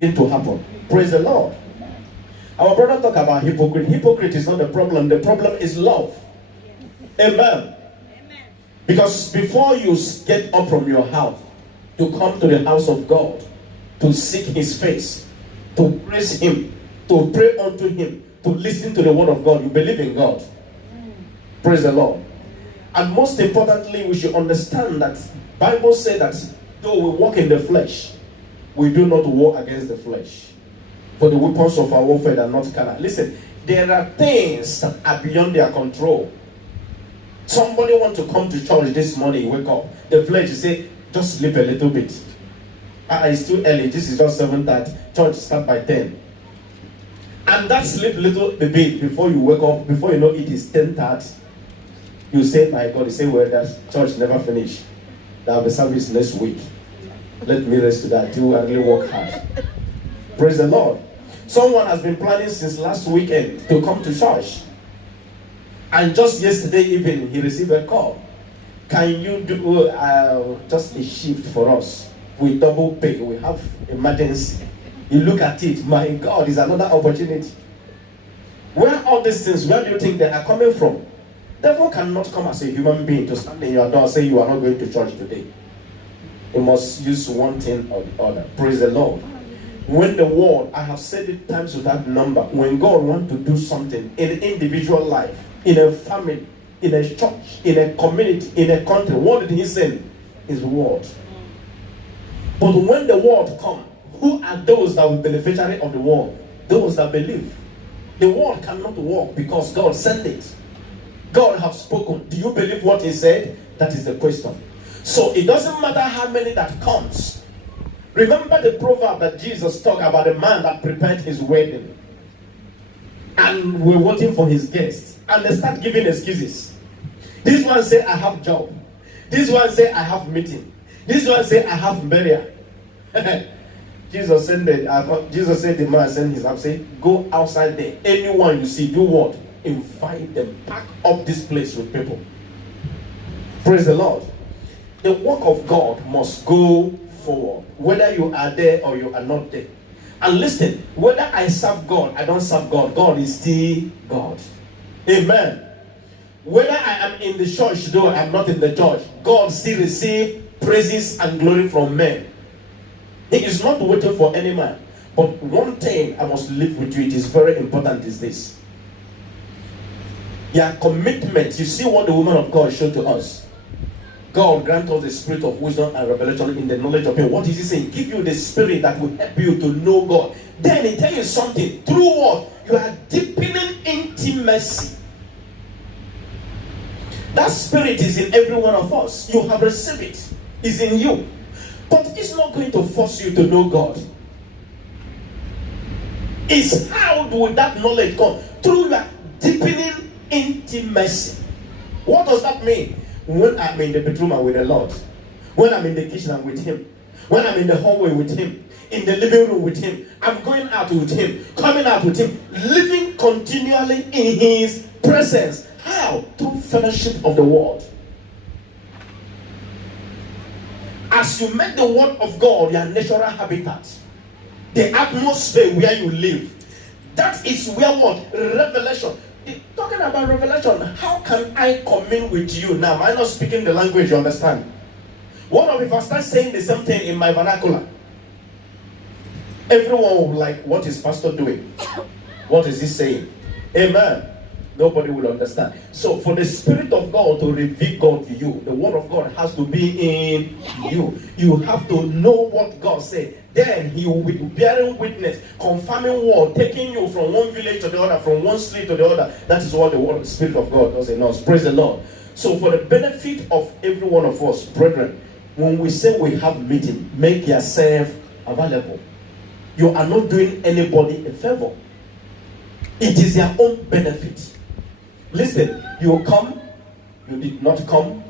to happen. Praise the Lord. Our brother talk about hypocrite. Hypocrite is not the problem. The problem is love. Amen. Because before you get up from your house to come to the house of God, to seek his face, to praise him, to pray unto him, to listen to the word of God, you believe in God. Praise the Lord. And most importantly, we should understand that Bible says that though we walk in the flesh, we do not war against the flesh. For the weapons of our warfare are not carnal. Listen, there are things that are beyond their control. Somebody want to come to church this morning, wake up. The flesh say, just sleep a little bit. It's too early. This is just 7:30. Church start by 10. And that sleep little bit before you wake up, before you know it is 10:30. You say, my God, you say, well, that church never finished. There will be service next week. Let me rest to that too. I really work hard. Praise the Lord. Someone has been planning since last weekend to come to church. And just yesterday evening, he received a call. Can you do just a shift for us? We double pay. We have emergency. You look at it. My God, is another opportunity. Where all these things, where do you think they are coming from? Devil cannot come as a human being to stand in your door and say you are not going to church today. You must use one thing or the other. Praise the Lord. When the world, I have said it times without number, when God wants to do something in an individual life, in a family, in a church, in a community, in a country, what did he send? His word. But when the word comes, who are those that will be beneficiary of the word? Those that believe. The word cannot work because God sent it. God has spoken. Do you believe what he said? That is the question. So it doesn't matter how many that comes. Remember the proverb that Jesus talked about, the man that prepared his wedding. And we're waiting for his guests. And they start giving excuses. This one say, I have job. This one say, I have meeting. This one say, I have burial. Jesus said, the man sent his house, say, go outside there. Anyone you see, do what? Invite them. Pack up this place with people. Praise the Lord. The work of God must go forward, whether you are there or you are not there. And listen, whether I serve God, I don't serve God, God is still God. Amen. Whether I am in the church, though I am not in the church, God still receives praises and glory from men. He is not waiting for any man. But one thing I must leave with you, it is very important, is this. Your commitment. You see what the woman of God showed to us. God grant us the spirit of wisdom and revelation in the knowledge of him. What is he saying? Give you the spirit that will help you to know God. Then he tell you something. Through what? You are deepening intimacy. That spirit is in every one of us. You have received it. It's in you. But it's not going to force you to know God. It's how will that knowledge come? Through your deepening intimacy. What does that mean? When I'm in the bedroom, I'm with the Lord. When I'm in the kitchen, I'm with him. When I'm in the hallway with him. In the living room with him. I'm going out with him. Coming out with him. Living continually in his presence. How? Through fellowship of the word. As you make the word of God your natural habitat, the atmosphere where you live, that is where what? Revelation. Talking about revelation, how can I commune with you now? Am I not speaking the language you understand? What if I start saying the same thing in my vernacular? Everyone will like, what is pastor doing? What is he saying? Amen. Nobody will understand. So for the Spirit of God to reveal God to you, the word of God has to be in you. You have to know what God said. Then he will be bearing witness, confirming word, taking you from one village to the other, from one street to the other. That is what the word of the Spirit of God does in us. Praise the Lord. So for the benefit of every one of us, brethren, when we say we have meeting, make yourself available. You are not doing anybody a favor. It is your own benefit. Listen, you come, you did not come.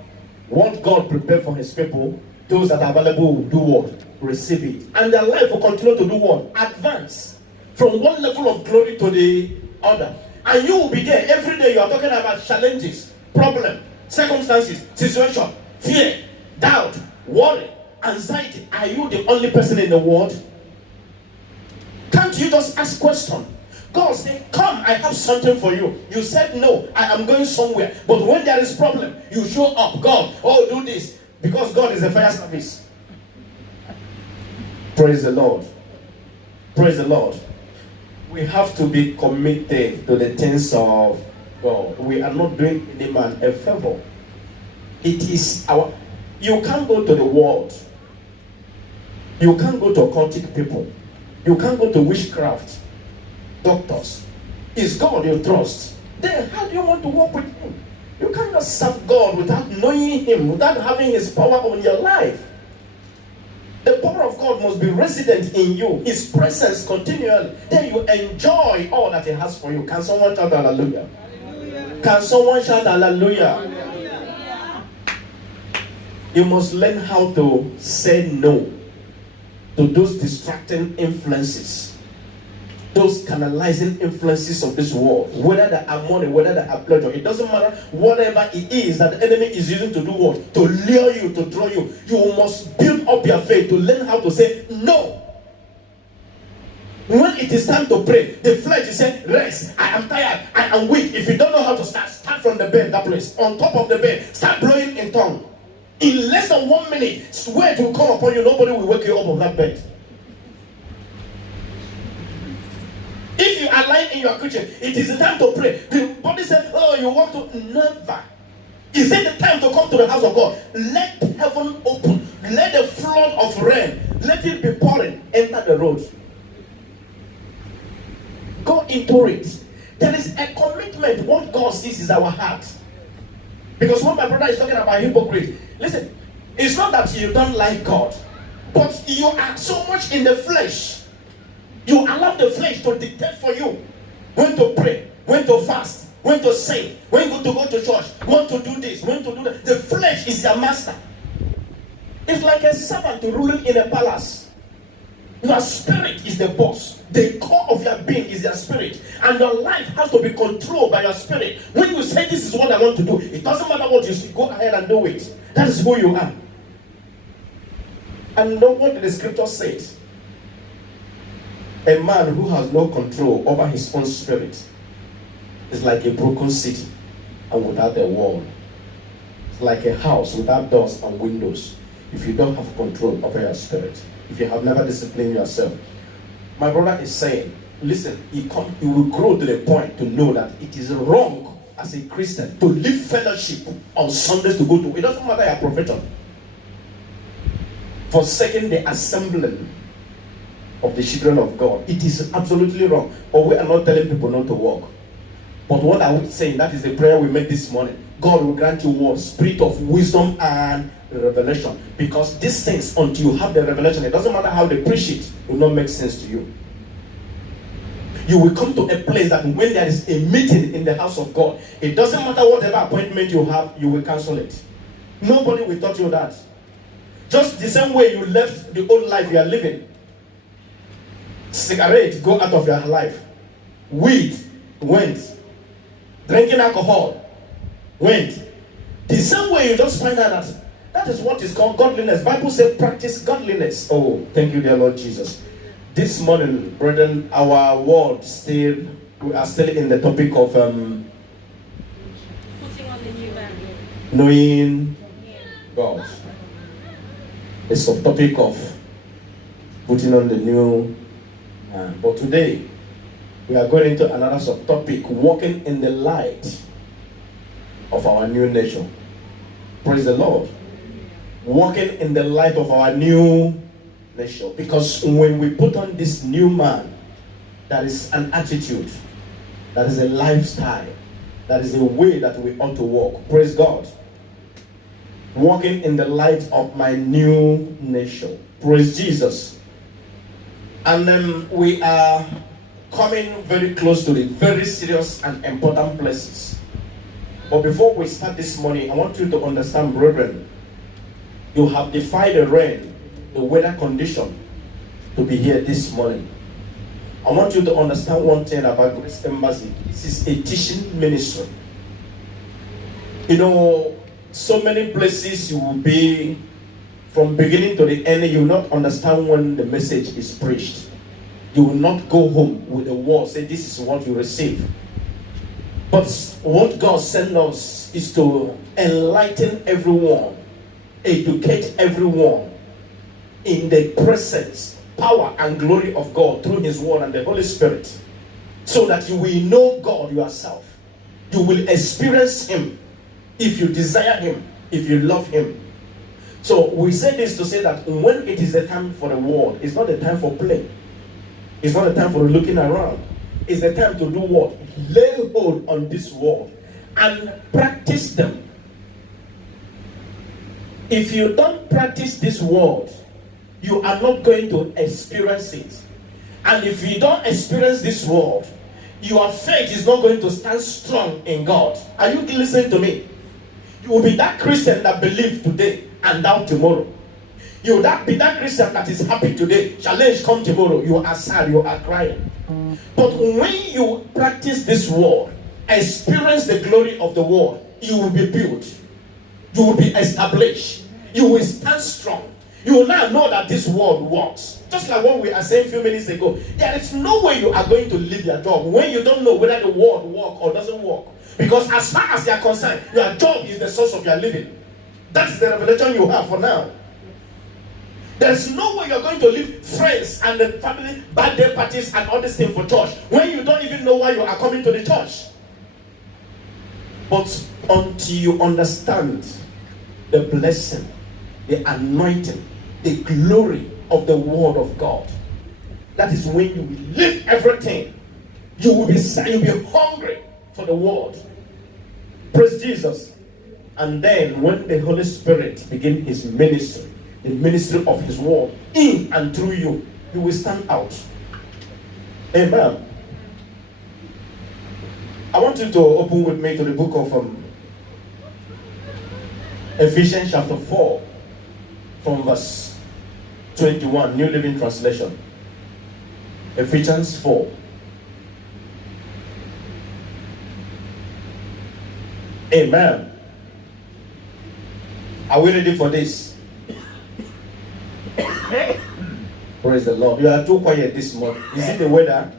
What God prepared for his people, those that are available will do what? Receive it. And their life will continue to do what? Advance. From one level of glory to the other. And you will be there every day. You are talking about challenges, problems, circumstances, situation, fear, doubt, worry, anxiety. Are you the only person in the world? you just ask question? God said, come, I have something for you. You said, no, I am going somewhere. But when there is problem, you show up. God, oh, do this. Because God is a fire service. Praise the Lord. Praise the Lord. We have to be committed to the things of God. We are not doing any man a favor. It is our... You can't go to the world. You can't go to occultic people. You can't go to witchcraft doctors. It's God you trust. Then how do you want to walk with him? You cannot serve God without knowing him, without having his power on your life. The power of God must be resident in you, his presence continually. Then you enjoy all that he has for you. Can someone shout hallelujah? Hallelujah. Can someone shout hallelujah? Hallelujah. You must learn how to say no to those distracting influences, those canalizing influences of this world, whether they are money, whether they are pleasure. It doesn't matter. Whatever it is that the enemy is using to do what? To lure you, to draw you. You must build up your faith to learn how to say no. When it is time to pray, the flesh is saying, rest, I am tired, I am weak. If you don't know how to start from the bed, that place. On top of the bed, start blowing in tongue. In less than 1 minute, sweat will come upon you. Nobody will wake you up of that bed. If you are lying in your kitchen, it is the time to pray. The body says, oh, you want to? Never. Is it the time to come to the house of God? Let heaven open. Let the flood of rain, let it be pouring. Enter the road. Go into it. There is a commitment. What God sees is our heart. Because when my brother is talking about hypocrite, listen, it's not that you don't like God, but you are so much in the flesh. You allow the flesh to dictate for you when to pray, when to fast, when to sing, when to go to church, when to do this, when to do that. The flesh is your master. It's like a servant ruling in a palace. Your spirit is the boss. The core of your being is your spirit. And your life has to be controlled by your spirit. When you say this is what I want to do, it doesn't matter what you say, go ahead and do it. That is who you are. And know what the scripture says. A man who has no control over his own spirit is like a broken city and without a wall. It's like a house without doors and windows. If you don't have control over your spirit, if you have never disciplined yourself. My brother is saying, listen, you will grow to the point to know that it is wrong as a Christian to leave fellowship on Sundays to go to. It doesn't matter your profession. Forsaking the assembling of the children of God. It is absolutely wrong. But we are not telling people not to walk. But what I would say, that is the prayer we made this morning. God will grant you what? Spirit of wisdom and revelation. Because these things, until you have the revelation, it doesn't matter how they preach it, will not make sense to you. You will come to a place that when there is a meeting in the house of God, it doesn't matter whatever appointment you have, you will cancel it. Nobody will taught you that. Just the same way you left the old life you are living. Cigarette, go out of your life. Weed, went. Drinking alcohol, went. The same way you just find out that is what is called godliness. Bible says practice godliness. Oh, thank you, dear Lord Jesus. This morning, brethren, our world we are still in the topic of putting on the new man. Knowing God. The subtopic of putting on the new man. But today, we are going into another subtopic, walking in the light of our new nature. Praise the Lord. Walking in the light of our new nature. Because when we put on this new man, that is an attitude, that is a lifestyle, that is a way that we ought to walk. Praise God. Walking in the light of my new nature. Praise Jesus. And then we are coming very close to the very serious and important places. But before we start this morning, I want you to understand, brethren, you have defied the rain, the weather condition, to be here this morning. I want you to understand one thing about Grace Embassy. This is a teaching ministry. You know, so many places you will be, from beginning to the end, you will not understand when the message is preached. You will not go home with a word, say this is what you receive. But what God sent us is to enlighten everyone, educate everyone in the presence, power, and glory of God through His Word and the Holy Spirit, so that you will know God yourself. You will experience Him if you desire Him, if you love Him. So we say this to say that when it is the time for the Word, it's not the time for play. It's not the time for looking around. It's the time to do what? Lay hold on this Word and practice them. If you don't practice this Word, you are not going to experience it. And if you don't experience this Word, your faith is not going to stand strong in God. Are you listening to me? You will be that Christian that believes today and doubt tomorrow. You will be that Christian that is happy today. Challenge come tomorrow. You are sad, you are crying. But when you practice this Word, experience the glory of the Word, you will be built. You will be established. You will stand strong. You will now know that this Word works. Just like what we are saying a few minutes ago. There is no way you are going to leave your job when you don't know whether the Word works or doesn't work. Because as far as you are concerned, your job is the source of your living. That's the revelation you have for now. There's no way you're going to leave friends and the family, birthday parties and all this thing for church when you don't even know why you are coming to the church. But until you understand the blessing, the anointing, the glory of the Word of God, that is when you will leave everything. You will be hungry for the Word. Praise Jesus. And then when the Holy Spirit begins His ministry, the ministry of His Word in and through you, you will stand out. Amen. I want you to open with me to the book of Ephesians chapter 4 from verse 21, New Living Translation. Ephesians 4. Amen. Are we ready for this? Praise the Lord. You are too quiet this morning. Is it the weather?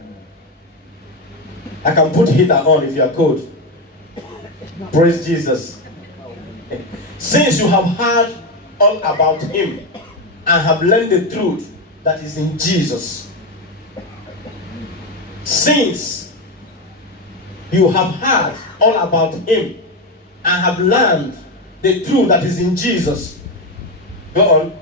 I can put heater on if you are cold. Praise Jesus. Since you have heard all about Him and have learned the truth that is in Jesus. Since you have heard all about Him and have learned the truth that is in Jesus. Go on.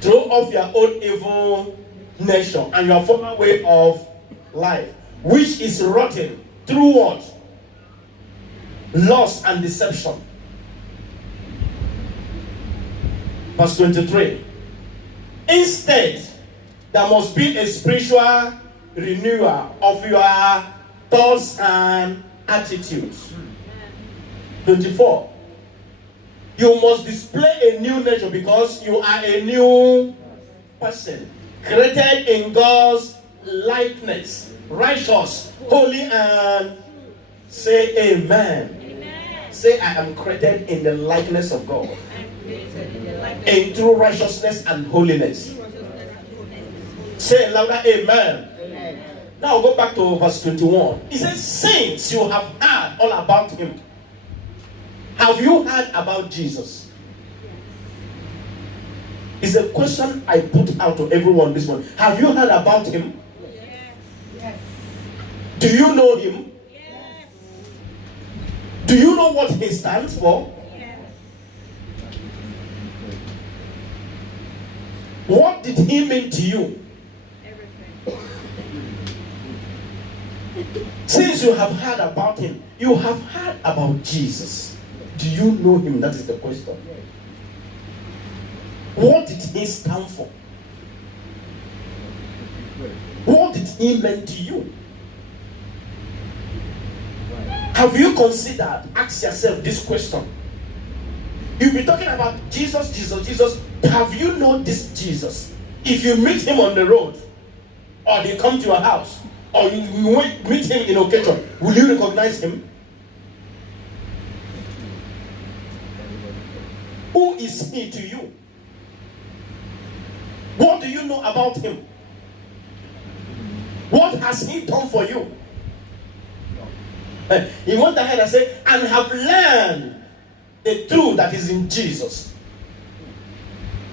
Throw off your own evil nature and your former way of life, which is rotten through what? Lust and deception. Verse 23. Instead, there must be a spiritual renewal of your thoughts and attitudes. 24. You must display a new nature because you are a new person, created in God's likeness, righteous, holy, and say amen. Amen. Say, I am created in the likeness of God, in true righteousness and holiness. Say louder, amen. Amen. Now go back to verse 21. It says, since you have heard all about Him. Have you heard about Jesus? It's a question I put out to everyone this morning. Have you heard about Him? Yes. Do you know Him? Yes. Do you know what He stands for? Yes. What did He mean to you? Everything. Since you have heard about Him, you have heard about Jesus. Do you know Him? That is the question. What did He stand for? What did He mean to you? Have you considered, ask yourself this question. You'll be talking about Jesus, Jesus, Jesus. Have you known this Jesus? If you meet Him on the road, or they come to your house, or you meet Him in occasion, will you recognize Him? Who is He to you? What do you know about Him? What has he done for you? He went ahead and said, and have learned the truth that is in Jesus.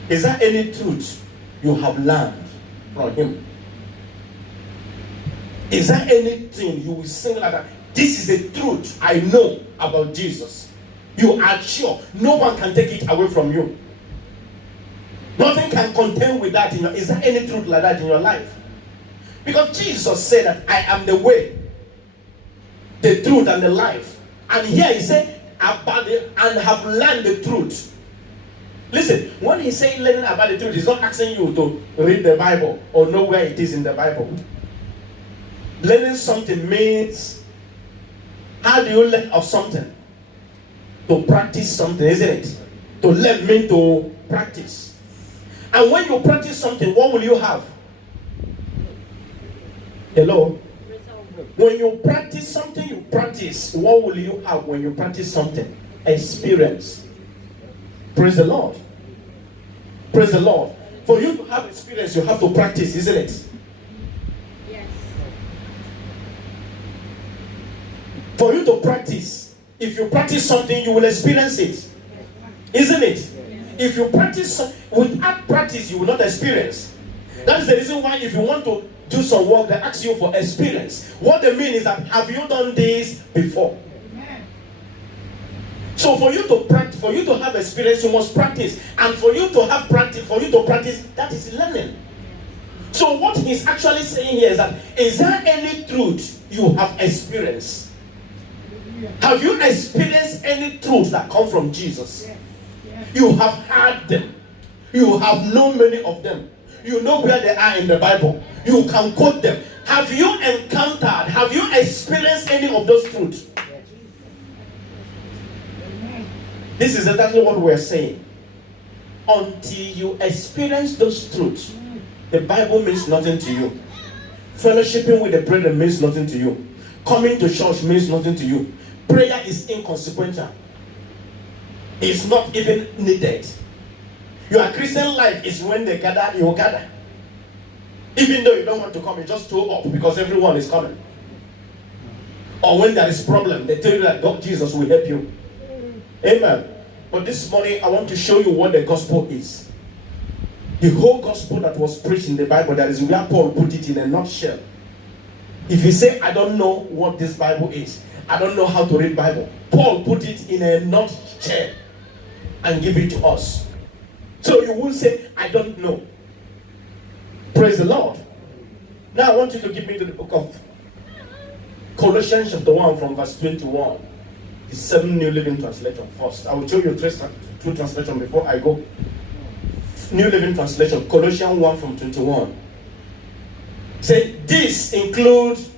Is there any truth you have learned from him? Is there anything you will say like that? This is the truth I know about Jesus. You are sure no one can take it away from you. Nothing can contend with that. Is there any truth like that in your life? Because Jesus said that I am the way, the truth, and the life. And here he said about it and have learned the truth. Listen, when he say learning about the truth, he's not asking you to read the Bible or know where it is in the Bible. Learning something means, how do you learn of something? To practice something, isn't it? To learn means to practice. And when you practice something, what will you have? Hello? When you practice something, you practice. What will you have when you practice something? Experience. Praise the Lord. Praise the Lord. For you to have experience, you have to practice, isn't it? Yes. For you to practice, if you practice something, you will experience it. Isn't it? If you practice, without practice, you will not experience. That is the reason why if you want to do some work, they ask you for experience. What they mean is that, have you done this before? So for you to practice, for you to have experience, you must practice. And for you to have practice, for you to practice, that is learning. So what he's actually saying here is that, is there any truth you have experienced? Have you experienced any truth that come from Jesus? You have heard them. You have known many of them. You know where they are in the Bible. You can quote them. Have you encountered, have you experienced any of those truths? This is exactly what we're saying. Until you experience those truths, the Bible means nothing to you. Fellowshipping with the brethren means nothing to you. Coming to church means nothing to you. Prayer is inconsequential. It's not even needed. Your Christian life is when they gather, you gather. Even though you don't want to come, you just show up because everyone is coming. Or when there is problem, they tell you that God, Jesus will help you. Amen. But this morning, I want to show you what the gospel is. The whole gospel that was preached in the Bible, that is where Paul put it in a nutshell. If you say, I don't know what this Bible is, I don't know how to read Bible, Paul put it in a nutshell and give it to us. So you will say, I don't know. Praise the Lord. Now I want you to give me to the book of Colossians chapter 1 from verse 21. The 7 New Living Translation first. I will show you two translations before I go. New Living Translation, Colossians 1 from 21. Say, this includes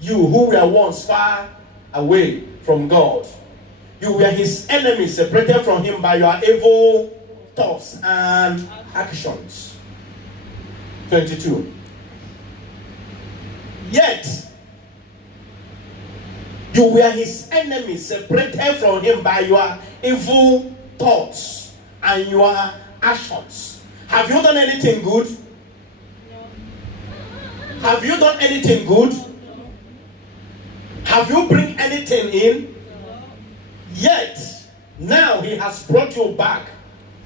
you who were once far away from God. You were his enemies, separated from him by your evil thoughts and actions. 22. Yet, you were his enemies, separated from him by your evil thoughts and your actions. Have you done anything good? No. Have you done anything good? No. Have you bring anything in? No. Yet, now he has brought you back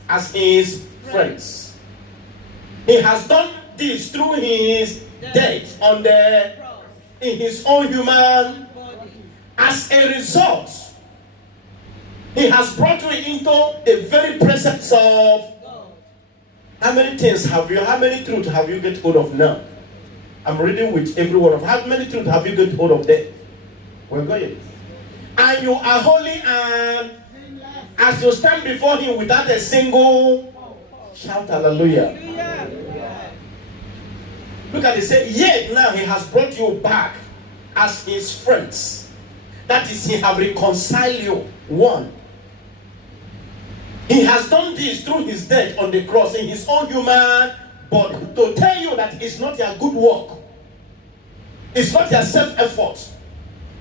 as his friends. He has done this through his death on the cross, in his own human body. As a result, he has brought you into the very presence of God. How many things have you, how many truths have you get hold of now? I'm reading with every one of, how many truths have you get hold of there? We're going. And you are holy, and as you stand before him without a single shout hallelujah. Look at it, say, yet now he has brought you back as his friends. That is, he have reconciled you. One. He has done this through his death on the cross in his own human body. To tell you that it's not your good work. It's not your self-effort.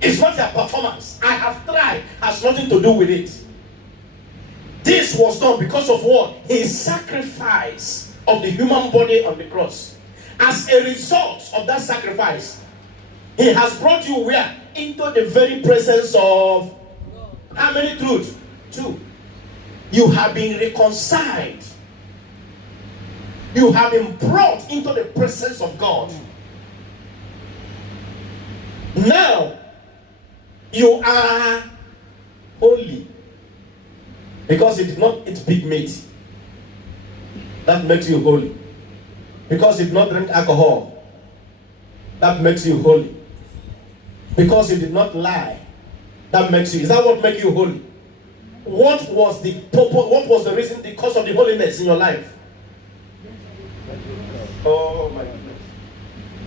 It's not your performance. I have tried. Has nothing to do with it. This was done because of what? His sacrifice of the human body on the cross. As a result of that sacrifice, he has brought you where? Into the very presence of how many truths? 2. You have been reconciled. You have been brought into the presence of God. Now, you are holy. Because you did not eat pig meat. That makes you holy. Because you did not drink alcohol. That makes you holy. Because you did not lie. That makes you. Is that what makes you holy? What was the purpose? What was the reason, the cause of the holiness in your life? Oh my goodness.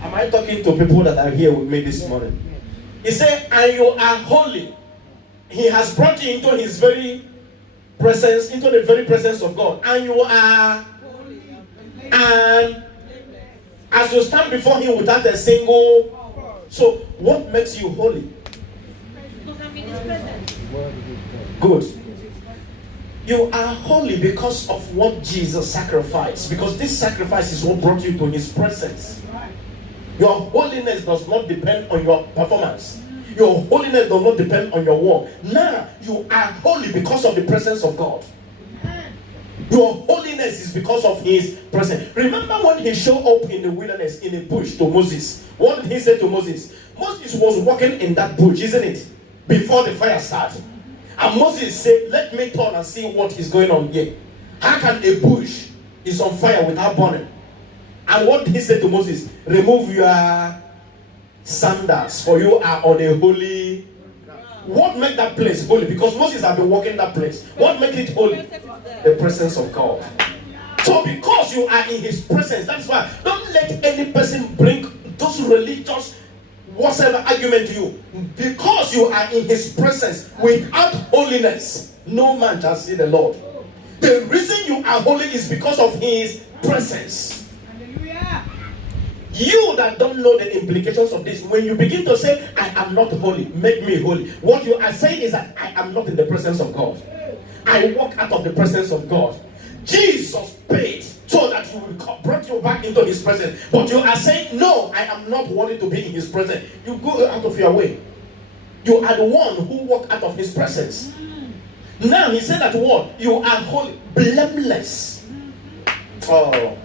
Am I talking to people that are here with me this morning? He said, and you are holy. He has brought you into his very presence, into the very presence of God. And you are holy. And as you stand before him without a single. So, what makes you holy? Because I'm in his presence. Good. You are holy because of what Jesus sacrificed. Because this sacrifice is what brought you to his presence. Your holiness does not depend on your performance. Your holiness does not depend on your work. Now, you are holy because of the presence of God. Your holiness is because of his presence. Remember when he showed up in the wilderness in a bush to Moses? What did he say to Moses? Moses was walking in that bush, isn't it? Before the fire started. And Moses said, let me turn and see what is going on here. How can a bush is on fire without burning? And what did he say to Moses? Remove your sandals, for you are on a holy. What made that place holy? Because Moses had been walking that place. What made it holy? The presence of God. So because you are in his presence, that's why don't let any person bring those religious whatever argument to you. Because you are in his presence, without holiness, no man shall see the Lord. The reason you are holy is because of his presence. Hallelujah. You that don't know the implications of this, when you begin to say, I am not holy, make me holy, what you are saying is that I am not in the presence of God. I walk out of the presence of God. Jesus paid so that you will brought you back into his presence. But you are saying, no, I am not wanting to be in his presence. You go out of your way. You are the one who walked out of his presence. Now he said that what? You are holy, blameless. Oh.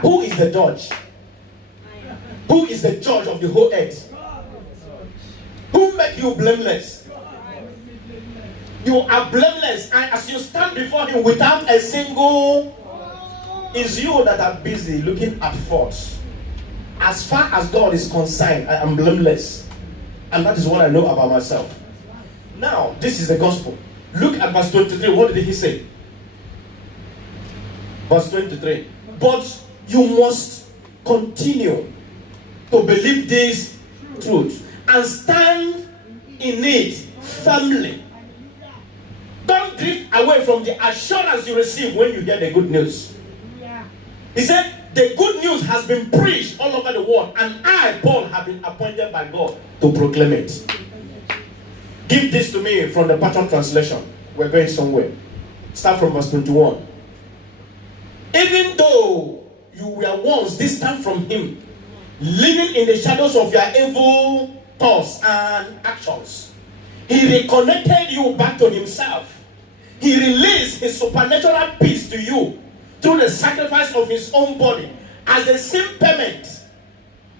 Who is the judge? Who is the judge of the whole earth? Who make you blameless? You are blameless, and as you stand before him without a single, it's you that are busy looking at faults. As far as God is concerned, I am blameless. And that is what I know about myself. Now, this is the gospel. Look at verse 23. What did he say? Verse 23. But you must continue to believe this truth and stand in it firmly. Don't drift away from the assurance you receive when you hear the good news. He said, the good news has been preached all over the world, and I, Paul, have been appointed by God to proclaim it. Give this to me from the Passion Translation. We're going somewhere. Start from verse 21. Even though you were once distant from him, living in the shadows of your evil thoughts and actions, he reconnected you back to himself. He released his supernatural peace to you through the sacrifice of his own body as a sin payment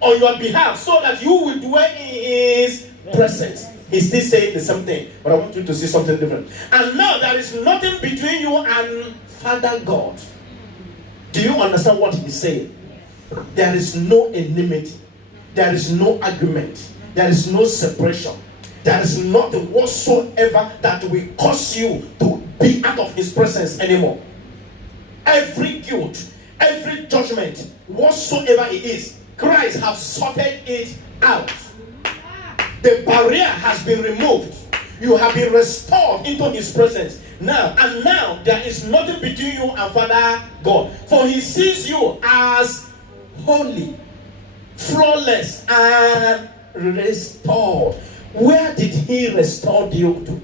on your behalf, so that you will dwell in his presence. He's still saying the same thing, but I want you to see something different. And now there is nothing between you and Father God. Do you understand what he's saying? There is no enmity. There is no argument. There is no separation. There is nothing whatsoever that will cause you to be out of his presence anymore. Every guilt, every judgment, whatsoever it is, Christ has sorted it out. The barrier has been removed. You have been restored into his presence. Now there is nothing between you and Father God. For he sees you as holy, flawless, and restored. Where did he restore you to?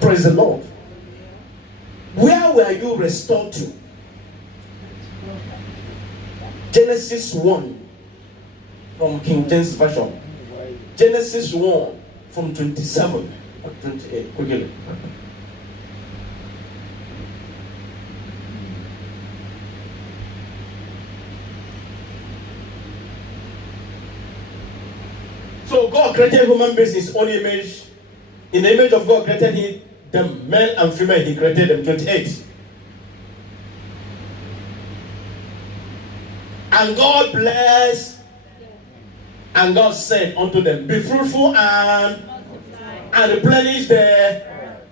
Praise the Lord. Where were you restored to? Genesis 1 from King James Version. Genesis 1 from 27 or 28. Quickly. So God created human beings in his own image. In the image of God created he them, male and female, he created them. 28. And God blessed, and God said unto them, be fruitful and replenish the earth,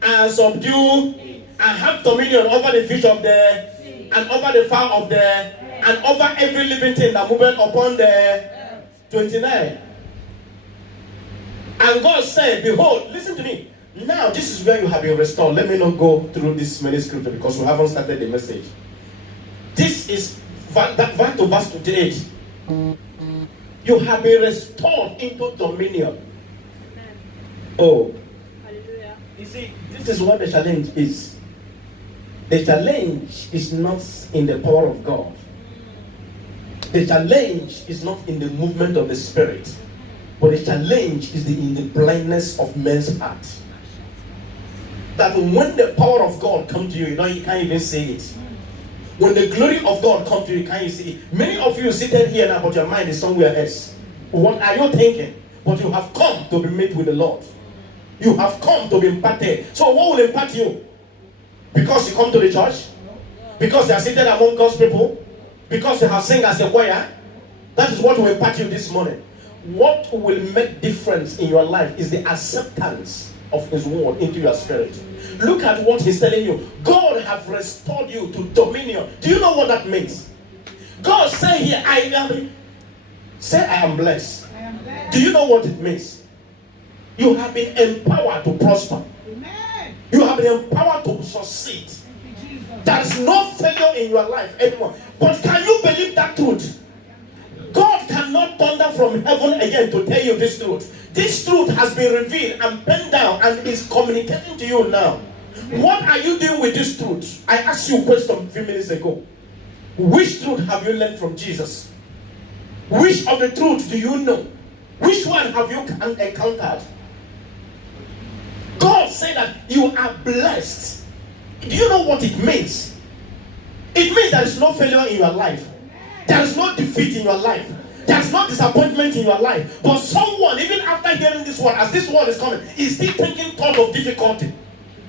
and subdue, and have dominion over the fish of the sea, and over the fowl of the air, and over every living thing that moveth upon the earth. 29. And God said, behold, listen to me. Now this is where you have been restored. Let me not go through this many scripture because we haven't started the message. This is back to verse 28. You have been restored into dominion. Oh. Hallelujah. You see, this is what the challenge is. The challenge is not in the power of God. The challenge is not in the movement of the Spirit. But the challenge is in the blindness of men's heart. That when the power of God comes to you, you can't even see it. When the glory of God comes to you, can't you see it? Many of you seated here now, but your mind is somewhere else. What are you thinking? But you have come to be made with the Lord. You have come to be impacted. So what will impact you? Because you come to the church? Because you are seated among God's people? Because you have sing as a choir? That is what will impact you this morning. What will make difference in your life is the acceptance of his word into your spirit. Look at what he's telling you. God have restored you to dominion. Do you know what that means? God say here, I am blessed. I am blessed. Do you know what it means? You have been empowered to prosper. Amen. You have been empowered to succeed. Thank you, Jesus. There is no failure in your life anymore. But can you believe that truth? God cannot thunder from heaven again to tell you this truth. This truth has been revealed and penned down and is communicating to you now. What are you doing with this truth? I asked you a question a few minutes ago. Which truth have you learned from Jesus? Which of the truth do you know? Which one have you encountered? God said that you are blessed. Do you know what it means? It means there is no failure in your life. There is no defeat in your life. There is no disappointment in your life. But someone, even after hearing this word, as this word is coming, is still thinking thought of difficulty,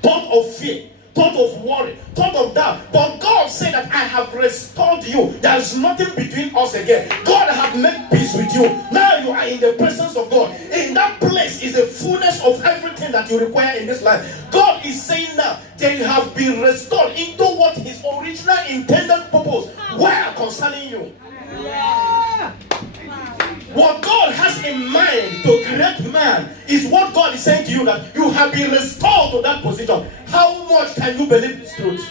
thought of fear, thought of worry, thought of doubt. But God said that I have restored you. There is nothing between us again. God have made peace with you. Now you are in the presence of God. In that place is the fullness of everything that you require in this life. God is saying now they have been restored into what his original intended purpose were concerning you. Yeah. What God has in mind to create man is what God is saying to you, that you have been restored to that position. How much can you believe this truth?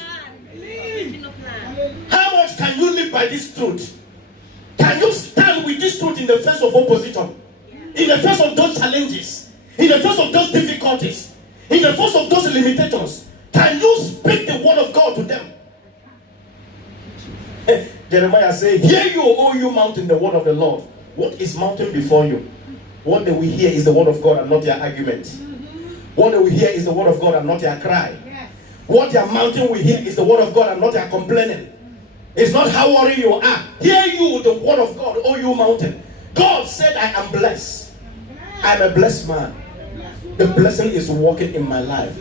How much can you live by this truth? Can you stand with this truth in the face of opposition? In the face of those challenges? In the face of those difficulties? In the face of those limitations? Can you speak the word of God to them? Jeremiah said, hear you, O you mountain, the word of the Lord. What is mountain before you? What do we hear is the word of God and not your argument. What do we hear is the word of God and not your cry. Yes. What your mountain will hear is the word of God and not your complaining. It's not how worried you are. Hear you the word of God, O you mountain. God said, I am blessed. I'm a blessed man. The blessing is working in my life.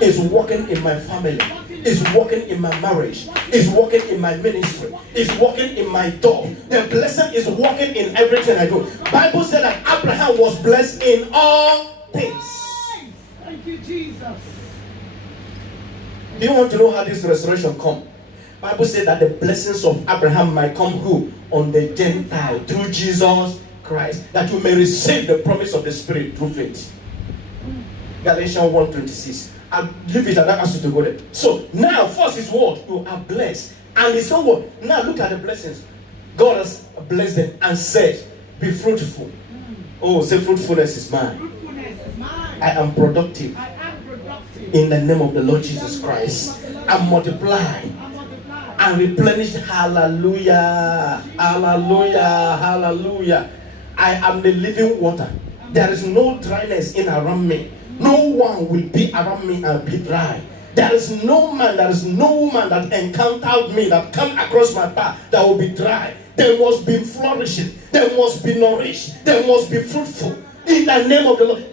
It's working in my family. It's working in my marriage. It's working in my ministry. It's working in my door. The blessing is working in everything I do. Bible said that Abraham was blessed in all things. Thank you, Jesus. Do you want to know how this restoration come? Bible said that the blessings of Abraham might come who? On the Gentile through Jesus Christ. That you may receive the promise of the Spirit through faith. Galatians 1:26. I'll leave it and I ask you to go there. So now, first is what? You are blessed. And it's so what? Now look at the blessings. God has blessed them and said, be fruitful. Oh, say fruitfulness is mine. Fruitfulness is mine. I am productive. I am productive. In the name of the Lord Jesus Christ. And multiply. I multiply. and replenished. Hallelujah. Hallelujah. Hallelujah. I am the living water. There is no dryness in around me. No one will be around me and be dry. There is no man, there is no woman that encountered me, that come across my path, that will be dry. They must be flourishing. They must be nourished. They must be fruitful. In the name of the Lord.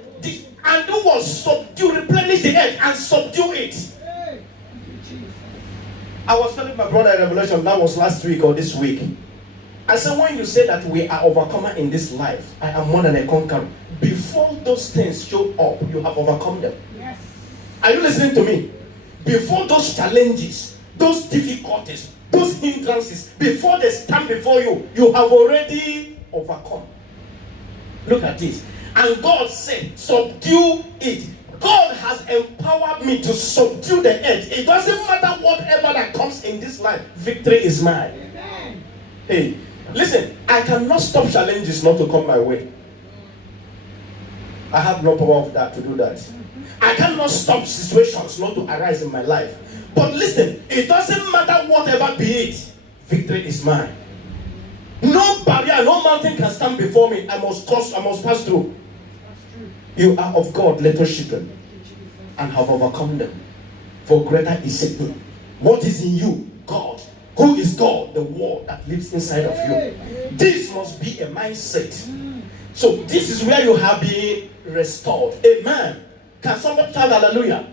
And do what? Subdue, replenish the earth and subdue it. I was telling my brother in Revelation, that was last week or this week. I said, when you say that we are overcomer in this life, I am more than a conqueror. Before those things show up, you have overcome them. Yes. Are you listening to me? Before those challenges, those difficulties, those hindrances, before they stand before you, you have already overcome. Look at this. And God said, subdue it. God has empowered me to subdue the earth. It doesn't matter whatever that comes in this life, victory is mine. Amen. Hey, listen, I cannot stop challenges not to come my way. I have no power of that to do that. I cannot stop situations not to arise in my life. But listen, it doesn't matter whatever be it, victory is mine. No barrier, no mountain can stand before me. I must cross, I must pass through. You are of God, little children, and have overcome them. For greater is He. What is in you? God. Who is God? The word that lives inside of you. This must be a mindset. So this is where you have been restored. Amen. Can somebody shout hallelujah?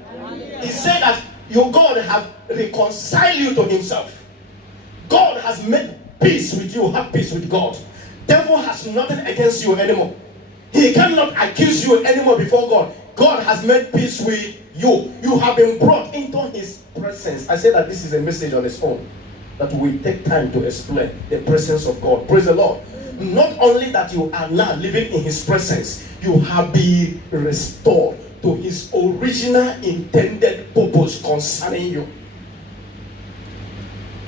He said that your God have reconciled you to Himself. God has made peace with you. Have peace with God. Devil has nothing against you anymore. He cannot accuse you anymore before God. God has made peace with you. You have been brought into His presence. I said that this is a message on its own, that we take time to explain the presence of God. Praise the Lord. Not only that you are now living in His presence, you have been restored to His original intended purpose concerning you.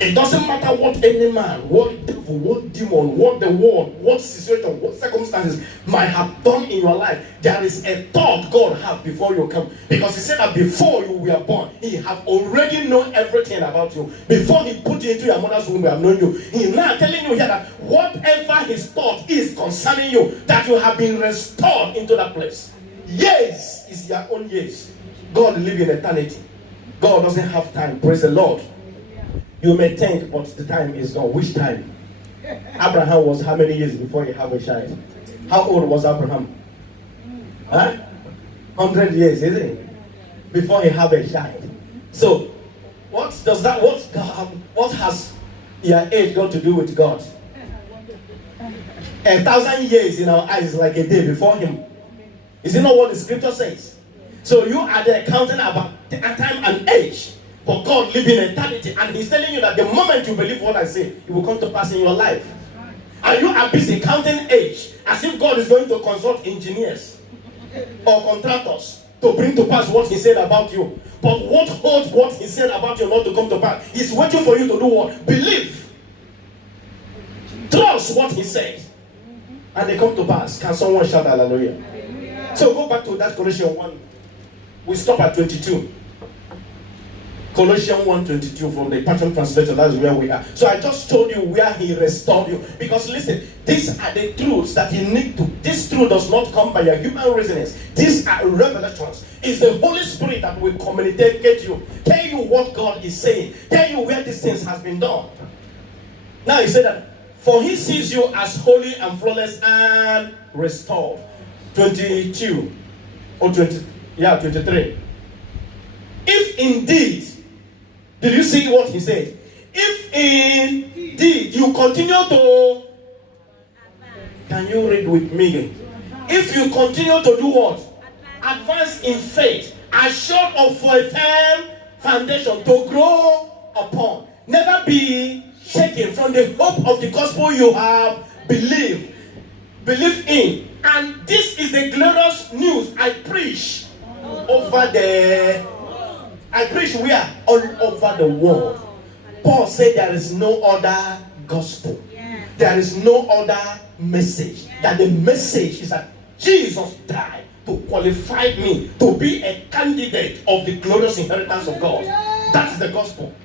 It doesn't matter what any man, what devil, what demon, what the world, what situation, what circumstances might have done in your life. There is a thought God has before you come. Because He said that before you were born, He have already known everything about you. Before He put you into your mother's womb, He have known you. He now telling you here that whatever His thought is concerning you, that you have been restored into that place. Yes is your own yes. God lives in eternity. God doesn't have time. Praise the Lord. You may think, but the time is gone. Which time? Abraham was how many years before he had a child? How old was Abraham? 100 years, isn't it? Before he had a child. So, what does that? What has your age got to do with God? 1,000 years in our eyes is like a day before Him. Is it not what the Scripture says? So you are there counting about time and age. For God lives in eternity, and He's telling you that the moment you believe what I say, it will come to pass in your life. And you are busy counting age as if God is going to consult engineers or contractors to bring to pass what He said about you. But what holds what He said about you not to come to pass? He's waiting for you to do what? Believe. Trust what He said. And they come to pass. Can someone shout hallelujah? Hallelujah. So go back to that Colossians 1. We stop at 22. Colossians 1:22 from the Passion Translation, that's where we are. So I just told you where He restored you. Because listen, these are the truths that you need to. This truth does not come by your human reasonings. These are revelations. It's the Holy Spirit that will communicate you, tell you what God is saying, tell you where these things has been done. Now He said that, for He sees you as holy and flawless and restored. 22 or 20, 23. If indeed, did you see what He said? If indeed you continue to, can you read with me? If you continue to do what? Advance in faith, assured of for a firm foundation to grow upon. Never be shaken from the hope of the gospel you have believed in. And this is the glorious news I preach over the. I preach where? All over the world. Paul said there is no other gospel. There is no other message. That the message is that Jesus died to qualify me to be a candidate of the glorious inheritance of God. That is the gospel.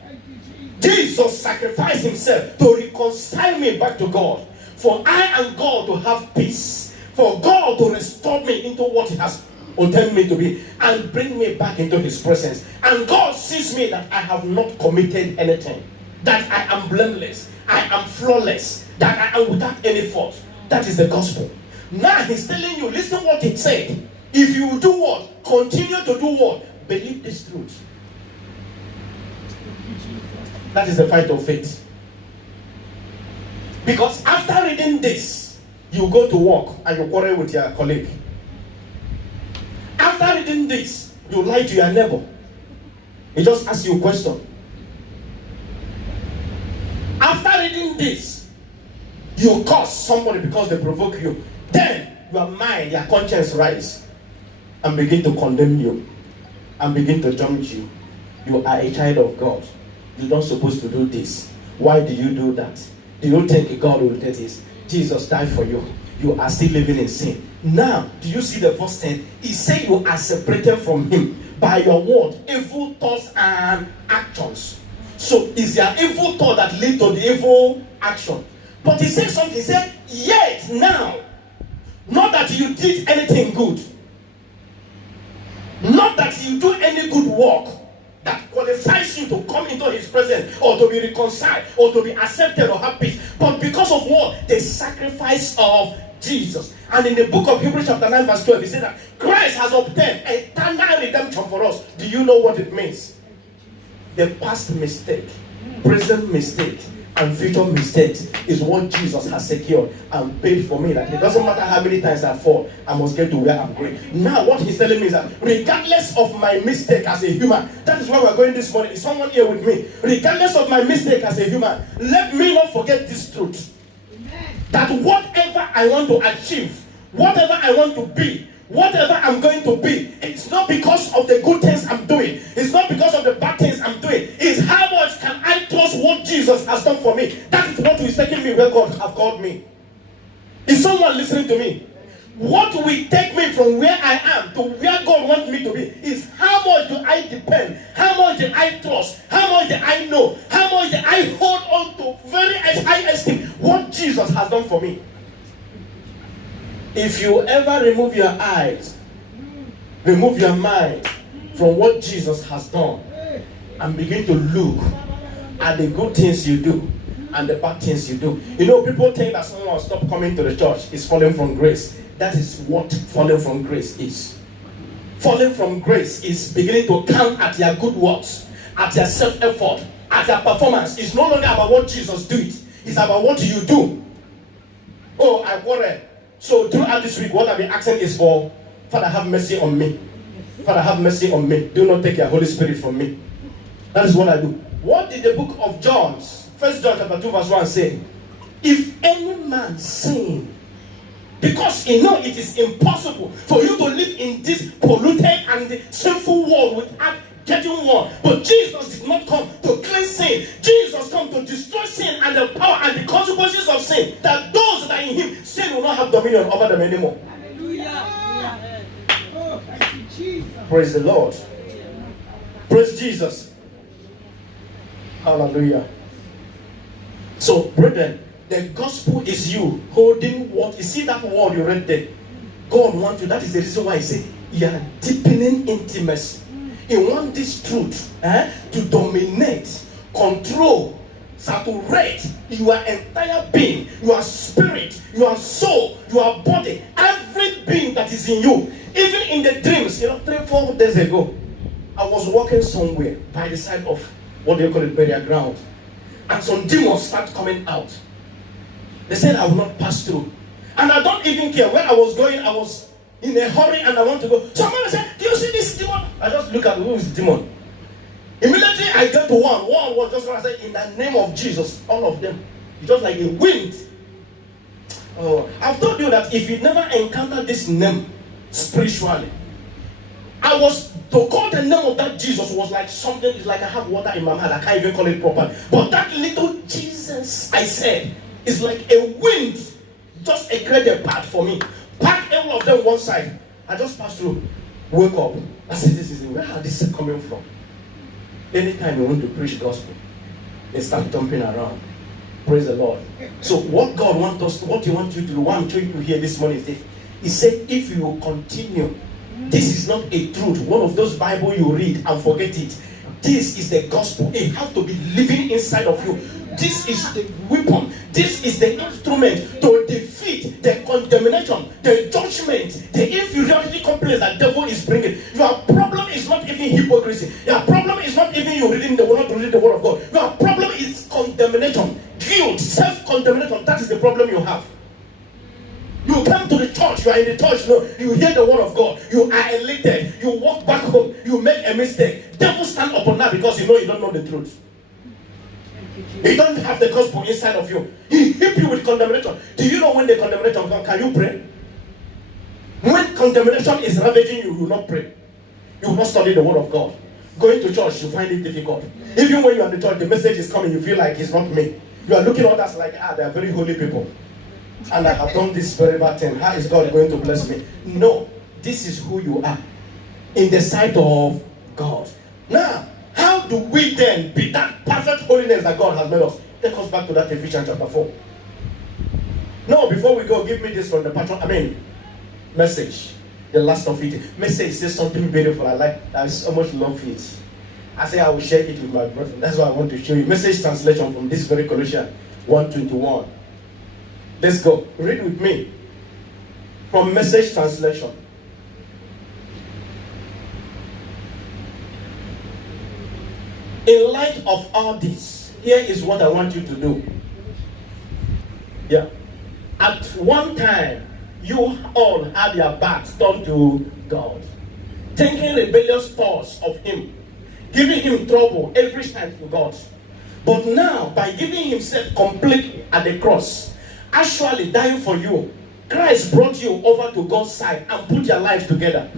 Jesus sacrificed himself to reconcile me back to God. For I and God to have peace. For God to restore me into what he has ordained me to be and bring me back into his presence. And God sees me that I have not committed anything. That I am blameless. I am flawless. That I am without any fault. That is the gospel. Now he's telling you, listen what he said. If you do what? Continue to do what? Believe this truth. That is the fight of faith. Because after reading this, you go to work and you quarrel with your colleague. After reading this, you lie to your neighbor. He just asks you a question. After reading this, you curse somebody because they provoke you. Then your mind, your conscience rise and begin to condemn you and begin to judge you. You are a child of God. You're not supposed to do this. Why do you do that? Do you think God will take this? Jesus died for you. You are still living in sin. Now, do you see the verse 10? He said you are separated from him by your word, evil thoughts and actions. So it's your evil thought that lead to the evil action. But he said something. He said, yet now, not that you did anything good, not that you do any good work that qualifies you to come into his presence or to be reconciled or to be accepted or have peace, but because of what? The sacrifice of Jesus. And in the book of Hebrews chapter 9 verse 12, he said that Christ has obtained eternal redemption for us. Do you know what it means? The past mistake, present mistake, and future mistakes is what Jesus has secured and paid for me. That it doesn't matter how many times I fall, I must get to where I'm going. Now what he's telling me is that regardless of my mistake as a human, that is where we're going this morning. Is someone here with me? Regardless of my mistake as a human, let me not forget this truth. That whatever I want to achieve, whatever I want to be, whatever I'm going to be, it's not because of the good things I'm doing. It's not because of the bad things I'm doing. It's how much can I trust what Jesus has done for me. That is what is taking me where God has called me. Is someone listening to me? What will take me from where I am to where God wants me to be is how much do I depend, how much do I trust, how much do I know, how much do I hold on to very high esteem what Jesus has done for me. If you ever remove your eyes, remove your mind from what Jesus has done and begin to look at the good things you do and the bad things you do. You know, people think that someone will stop coming to the church is falling from grace. That is what falling from grace is. Falling from grace is beginning to count at your good works, at your self-effort, at your performance. It's no longer about what Jesus did. It's about what you do. Oh, I worry. So throughout this week, what I've been asking is for, Father, have mercy on me. Father, have mercy on me. Do not take your Holy Spirit from me. That is what I do. What did the book of John, 1 John chapter 2 verse 1 say? If any man sin, because you know it is impossible for you to live in this polluted and sinful world without getting one. But Jesus did not come to cleanse sin. Jesus came to destroy sin and the power and the consequences of sin. That those that are in him, sin will not have dominion over them anymore. Hallelujah. Oh, thank you, Jesus. Praise the Lord. Praise Jesus. Hallelujah. So, brethren, the gospel is you holding what? You see that word you read there? God wants you. That is the reason why I say you are deepening intimacy. He wants this truth to dominate, control, saturate your entire being, your spirit, your soul, your body, every being that is in you. Even in the dreams, 3-4 days ago, I was walking somewhere by the side of what they call it, burial ground, and some demons start coming out. They said I will not pass through, and I don't even care where I was going. I was in a hurry and I want to go. Someone said, do you see this demon? I just look at who is the demon. Immediately I get to one. One was just going to say, in the name of Jesus, all of them. It's just like a wind. Oh, I've told you that if you never encountered this name spiritually, I was to call the name of that Jesus was like something. It's like I have water in my mouth. I can't even call it proper. But that little Jesus I said is like a wind, just a great path for me. Pack all of them one side. I just passed through. Wake up. I said, where are this coming from? Anytime you want to preach gospel, They start jumping around. Praise the Lord. So what God wants us, what He wants you to do, what I'm trying to hear this morning is this. He said, if you will continue, this is not a truth. One of those Bible you read and forget it. This is the gospel. It has to be living inside of you. This is the weapon. This is the instrument to defeat the condemnation, the judgment, the inferiority complex that the devil is bringing. Your problem is not even hypocrisy. Your problem is not even you reading the word, not reading the word of God. Your problem is condemnation, guilt, self-condemnation. That is the problem you have. You come to the church, you are in the church, you hear the word of God, you are elated, you walk back home, you make a mistake. Devil stand upon that because you don't know the truth. You don't have the gospel inside of you. He hit you with condemnation. Do you know when the condemnation comes, can you pray? When condemnation is ravaging you, you will not pray. You will not study the word of God. Going to church, you find it difficult. Even when you are in the church, the message is coming, you feel like it's not me. You are looking at others like, they are very holy people. And I have done this very bad thing. How is God going to bless me? No, this is who you are in the sight of God. Now, how do we then be that perfect holiness that God has made us? Take us back to that Ephesians chapter 4. No, before we go, give me this from the patron. Message. The last of it. Message says something beautiful. I so much love it. I say I will share it with my brother. That's why I want to show you. Message translation from this very Colossians 1:21. Let's go. Read with me. From Message translation. In light of all this, here is what I want you to do. Yeah. At one time, you all had your backs turned to God, taking rebellious thoughts of Him, giving Him trouble every time to God. But now, by giving Himself completely at the cross, actually dying for you, Christ brought you over to God's side and put your lives together,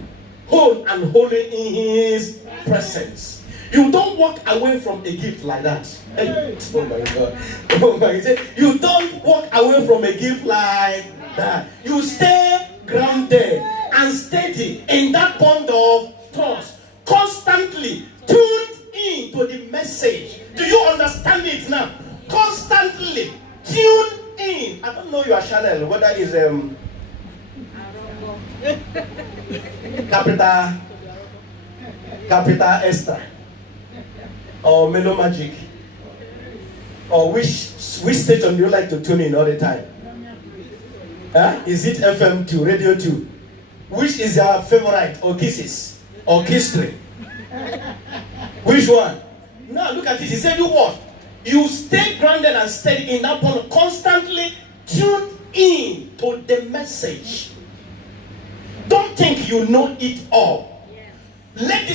whole and holy in His presence. You don't walk away from a gift like that. Hey, oh my God. Oh my God. You don't walk away from a gift like that. You stay grounded and steady in that bond of trust. Constantly tuned in to the message. Do you understand it now? Constantly tuned in. I don't know your channel, whether it's Capital Esther or Melo Magic, or which station do you like to tune in all the time? Is it FM2, Radio 2? Which is your favorite, or Kisses, or Kistry? Which one? Now look at it. He said, you what? You stay grounded and steady in that bond, constantly tuned in to the message. Don't think you know it all. Let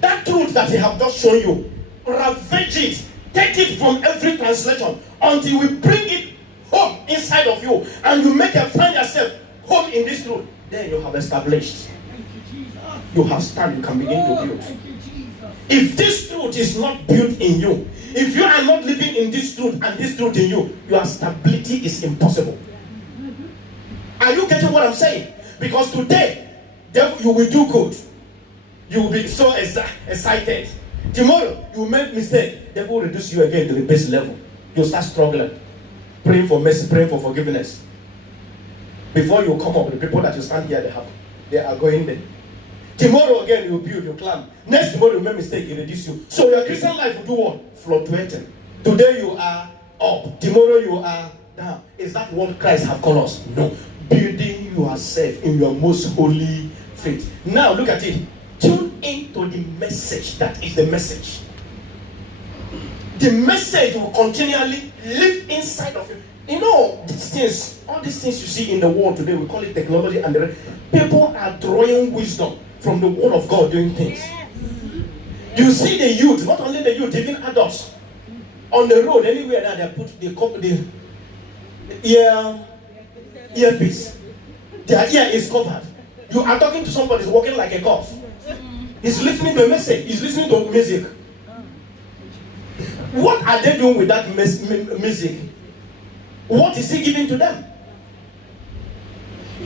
that truth that He have just shown you, ravage it, take it from every translation until we bring it home inside of you, and you find yourself home in this truth. Then you have established. You have stand. You can begin to build. If this truth is not built in you, if you are not living in this truth and this truth in you, your stability is impossible. Are you getting what I'm saying? Because today, you will do good. You will be so excited. Tomorrow, you will make mistake. Devil will reduce you again to the base level. You start struggling. Praying for mercy, praying for forgiveness. Before you come up, the people that you stand here, they are going there. Tomorrow again, you build, you climb. Next tomorrow, you make mistake, it reduce you. So your Christian life will do what? Fluctuating. Today you are up. Tomorrow you are down. Is that what Christ have called us? No. Building yourself in your most holy faith. Now look at it. Tune into the message. That is the message. The message will continually live inside of you. You know, these things, all these things you see in the world today, we call it technology, and people are drawing wisdom from the word of God doing things. You see the youth, not only the youth, even adults, on the road, anywhere that they put the earpiece. Their ear is covered. You are talking to somebody who's walking like a corpse. He's listening to a message. He's listening to music. What are they doing with that music? What is He giving to them?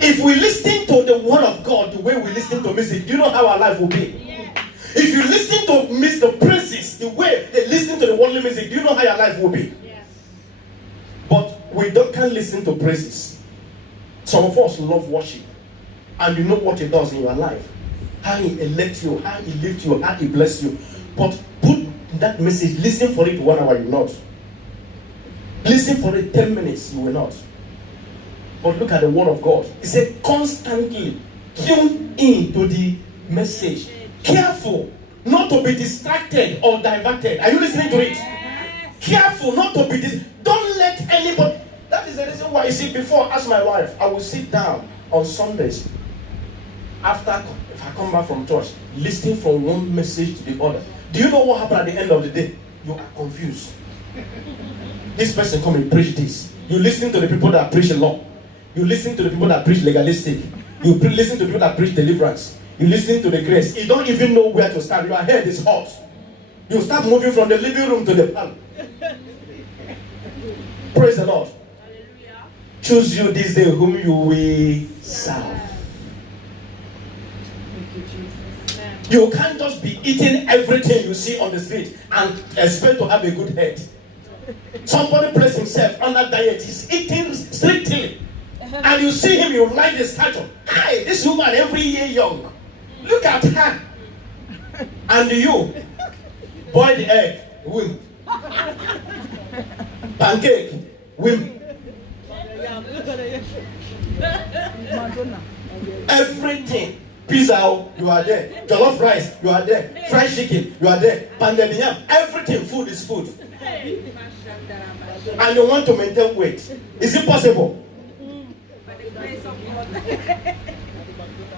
If we listen to the word of God the way we listen to music, do you know how our life will be? If you listen to miss the praises, the way they listen to the worldly music, do you know how your life will be? Yes. But can't listen to praises. Some of us love worship, and you know what it does in your life. How he elects you, how he lifts you, how he bless you. But put that message, listen for it 1 hour, you will not. Listen for it 10 minutes, you will not. But look at the word of God. It said constantly tune in to the message. Careful not to be distracted or diverted. Are you listening to it? Yes. Careful not to be don't let anybody. That is the reason why, you see, before I ask my wife, I will sit down on Sundays after if I come back from church, listening from one message to the other. Do you know what happened at the end of the day? You are confused. This person come and preach this. You listen to the people that preach a law. You listen to the people that preach legalistic. You listen to people that preach deliverance. You listen to the grace. You don't even know where to start. Your head is hot. You start moving from the living room to the parlor. Praise the Lord. Hallelujah. Choose you this day whom you will serve. Thank you, Jesus. Amen. You can't just be eating everything you see on the street and expect to have a good head. Somebody placed himself under diet. He's eating strictly. And you see him, you like the statue. Hi, this woman every year young. Look at her. And you, boil the egg, win. Pancake, win. Madonna. Everything. Pizza, you are there. Jollof rice, you are there. Fried chicken, you are there. Pounded yam, everything. Food is food. And you want to maintain weight. Is it possible? By the grace of God.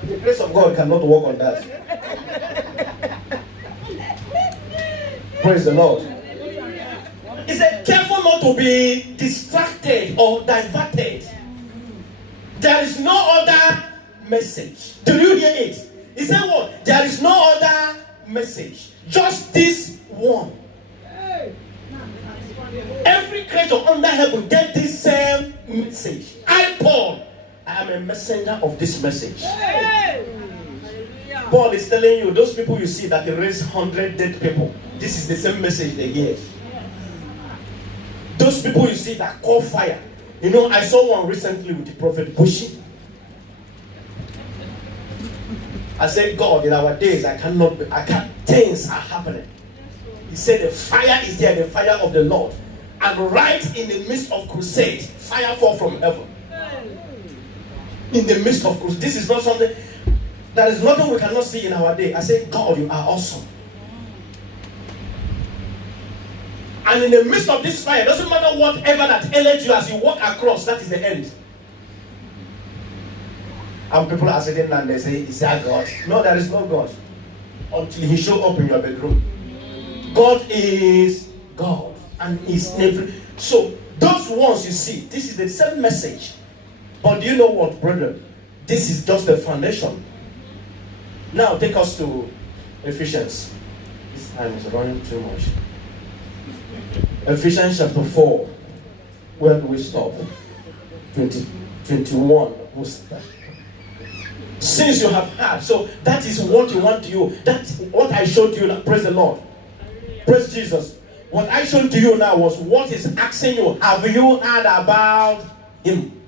The grace of God cannot work on that. Praise the Lord. He said, careful not to be distracted or diverted. There is no other message. Did you hear it? He said what? There is no other message. Just this one. Every creature under heaven get this same message. I, Paul, I am a messenger of this message. Hallelujah. Paul is telling you, those people you see that they raise 100 dead people, this is the same message they gave. Those people you see that call fire. You know, I saw one recently with the prophet Bushi. I said, God, in our days, things are happening. He said, the fire is there, the fire of the Lord. And right in the midst of crusade, fire fall from heaven. In the midst of crusade. This is not something, there is nothing we cannot see in our day. I said, God, you are awesome. And in the midst of this fire, doesn't matter whatever that ailed you as you walk across, that is the end. And people are sitting there and they say, is that God? No, there is no God. Until he show up in your bedroom. God is God. And is every. So, those ones you see, this is the same message. But do you know what, brethren? This is just the foundation. Now, take us to Ephesians. This time is running too much. Ephesians chapter 4. Where do we stop? 21. We'll start. Since you have heard, so that is what you want to you. That's what I showed you. Praise the Lord. Praise Jesus. What I showed to you now was what is asking you. Have you heard about him?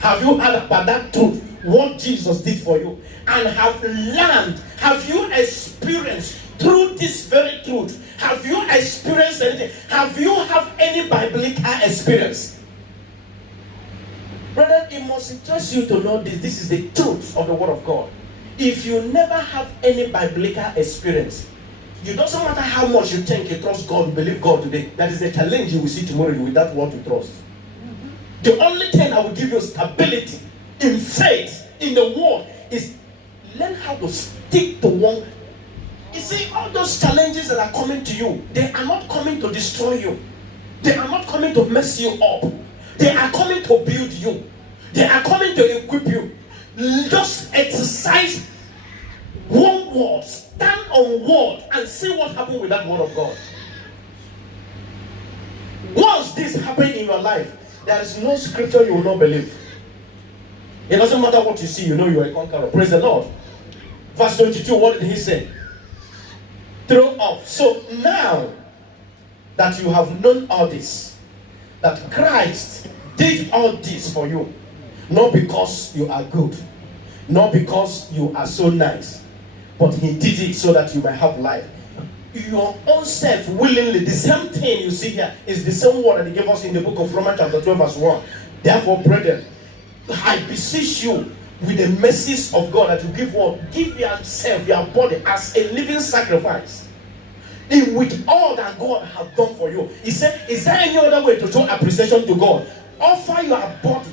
Have you heard about that truth? What Jesus did for you? And have learned. Have you experienced through this very truth? Have you experienced anything? Have you have any biblical experience? Brother, it must interest you to know this. This is the truth of the Word of God. If you never have any biblical experience, it doesn't matter how much you think you trust God, you believe God today. That is the challenge you will see tomorrow with that what you trust. The only thing I will give you stability in faith in the Word is learn how to stick to one. You see, all those challenges that are coming to you, they are not coming to destroy you. They are not coming to mess you up. They are coming to build you. They are coming to equip you. Just exercise one word. Stand on word and see what happens with that word of God. Once this happens in your life, there is no scripture you will not believe. It doesn't matter what you see, you know you are a conqueror. Praise the Lord. Verse 22, what did he say? throw off. So now that you have known all this, that Christ did all this for you, not because you are good, not because you are so nice, but he did it so that you may have life. Your own self willingly, the same thing you see here is the same word that he gave us in the book of Romans chapter 12 verse 1. Therefore, brethren, I beseech you with the mercies of God that you give what? Give yourself, your body as a living sacrifice. In with all that God has done for you. He said, is there any other way to show appreciation to God? Offer your body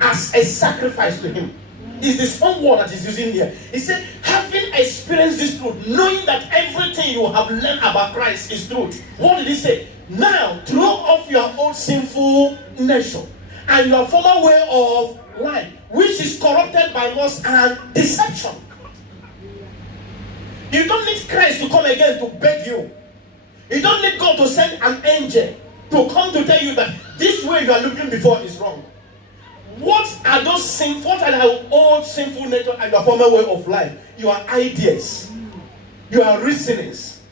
as a sacrifice to him. Is the same word that is using here. He said, having experienced this truth, knowing that everything you have learned about Christ is truth. What did he say? Now throw off your old sinful nature and your former way of life, which is corrupted by lust and deception. You don't need Christ to come again to beg you. You don't need God to send an angel to come to tell you that this way you are looking before is wrong. What are those sinful, what are the old sinful nature and your former way of life? Your ideas, your reasonings,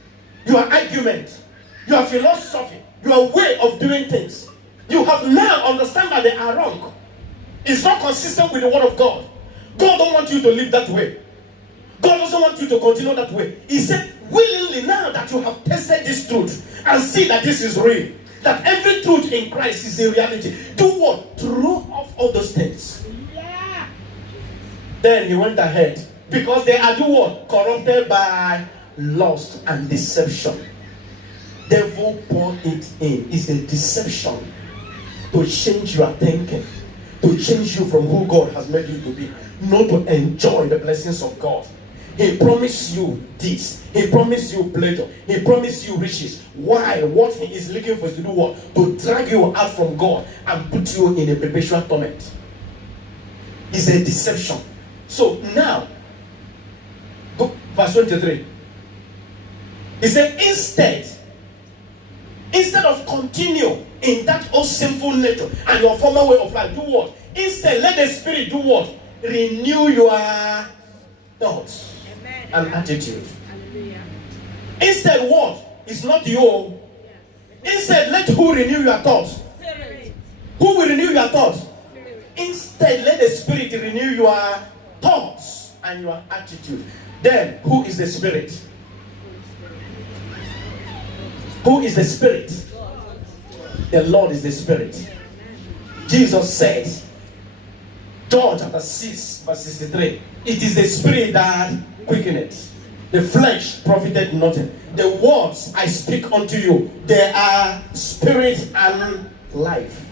your arguments, your philosophy, your way of doing things. You have now understand that they are wrong. It's not consistent with the word of God. God don't want you to live that way. God doesn't want you to continue that way. He said, willingly, now that you have tested this truth and see that this is real, that every truth in Christ is a reality, do what? Throw off all those things. Yeah. Then he went ahead, because they are do what? Corrupted by lust and deception. Devil poured it in. It's a deception to change your thinking, to change you from who God has made you to be, not to enjoy the blessings of God. He promised you this. He promised you pleasure. He promised you riches. Why? What he is looking for is to do what? To drag you out from God and put you in a perpetual torment. It's a deception. So now, go, verse 23. He said, instead of continue in that old sinful nature and your former way of life, do what? Instead, let the Spirit do what? Renew your thoughts and attitude. Hallelujah. Instead, what? It's not you. Instead, let who renew your thoughts? Spirit. Who will renew your thoughts? Spirit. Instead, let the Spirit renew your thoughts and your attitude. Then, who is the Spirit? Who is the Spirit? The Lord is the Spirit. Jesus said, John chapter 6, verse 63, it is the Spirit that quickeneth, the flesh profited nothing. The words I speak unto you, they are spirit and life.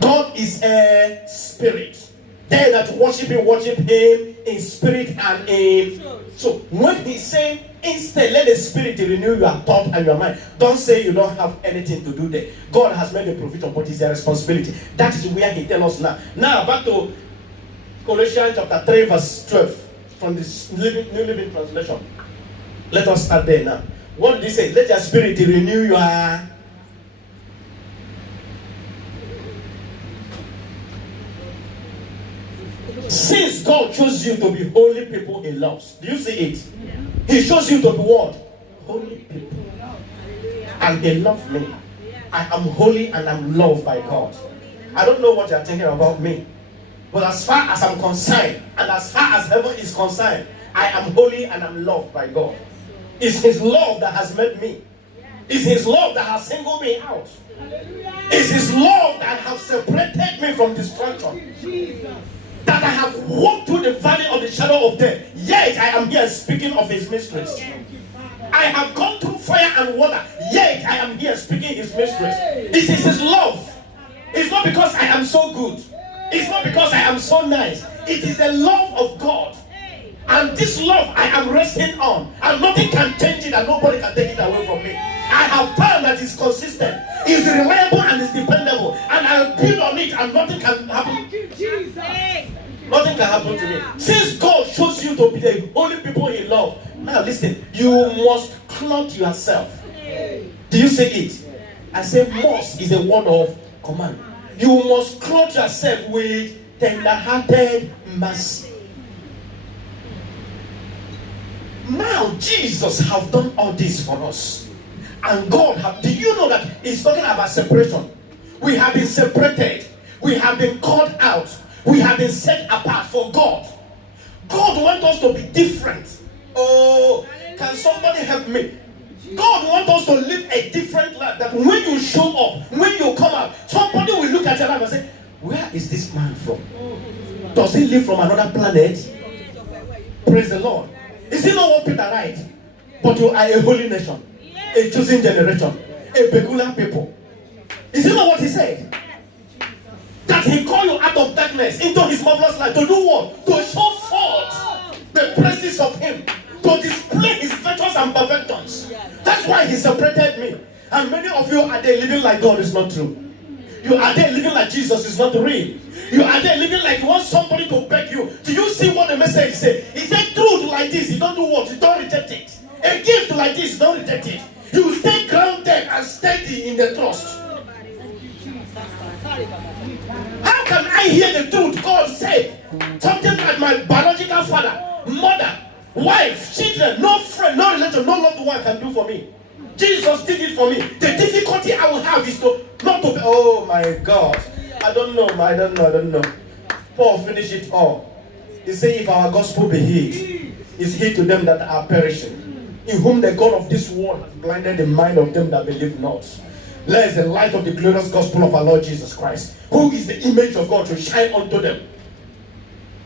God is a spirit. They that worship him in spirit and in truth. So when he's saying, instead let the Spirit renew your thought and your mind, don't say you don't have anything to do there. God has made a provision, but it's a responsibility. That is where he tells us now. Now back to Colossians chapter 3 verse 12 from the New Living Translation. Let us start there now. What did he say? Let your spirit renew your... Since God chose you to be holy people he loves. Do you see it? He chose you to be what? Holy people. And they love me. I am holy and I'm loved by God. I don't know what you're thinking about me. But as far as I'm concerned, and as far as heaven is concerned, I am holy and I'm loved by God. It's his love that has made me. It's his love that has singled me out. It's his love that has separated me from destruction. That I have walked through the valley of the shadow of death, yet I am here speaking of his mysteries. I have gone through fire and water, yet I am here speaking his mysteries. This is his love. It's not because I am so good. It's not because I am so nice. It is the love of God. And this love I am resting on. And nothing can change it and nobody can take it away from me. I have found that it's consistent, it's reliable and it's dependable. And I'll build on it and nothing can happen. Thank you, Jesus. Nothing can happen to me. Since God chose you to be the holy people he loves, now listen, you must clothe yourself. Do you say it? I say must is a word of command. You must clothe yourself with tender-hearted mercy. Now Now Jesus have done all this for us. And God have, do you know that he's talking about separation? We have been separated. We have been called out. We have been set apart for God. God wants us to be different. Oh, can somebody help me? God wants us to live a different life. That when you show up, when you come out, somebody will look at your life and say, where is this man from? Does he live from another planet? Praise the Lord. Is he not what Peter writes? But you are a holy nation, a chosen generation, a peculiar people. Is it not what he said? That he called you out of darkness into his marvelous light. To do what? To show forth the praises of him. To display his virtues and perfections. That's why he separated me. And many of you are there living like God is not true. You are there living like Jesus is not real. You are there living like you want somebody to beg you. Do you see what the message says? He said truth like this, you don't do what? You don't reject it. A gift like this, you don't reject it. You stay grounded and steady in the trust. How can I hear the truth God said? Something like my biological father, mother, wife, children, no friend, no relation, no loved one can do for me. Jesus did it for me. The difficulty I will have is to not to be, oh my God. I don't know. Paul finished it all. He said, if our gospel be hid, is hid to them that are perishing, in whom the God of this world has blinded the mind of them that believe not. Let the light of the glorious gospel of our Lord Jesus Christ, who is the image of God, to shine unto them.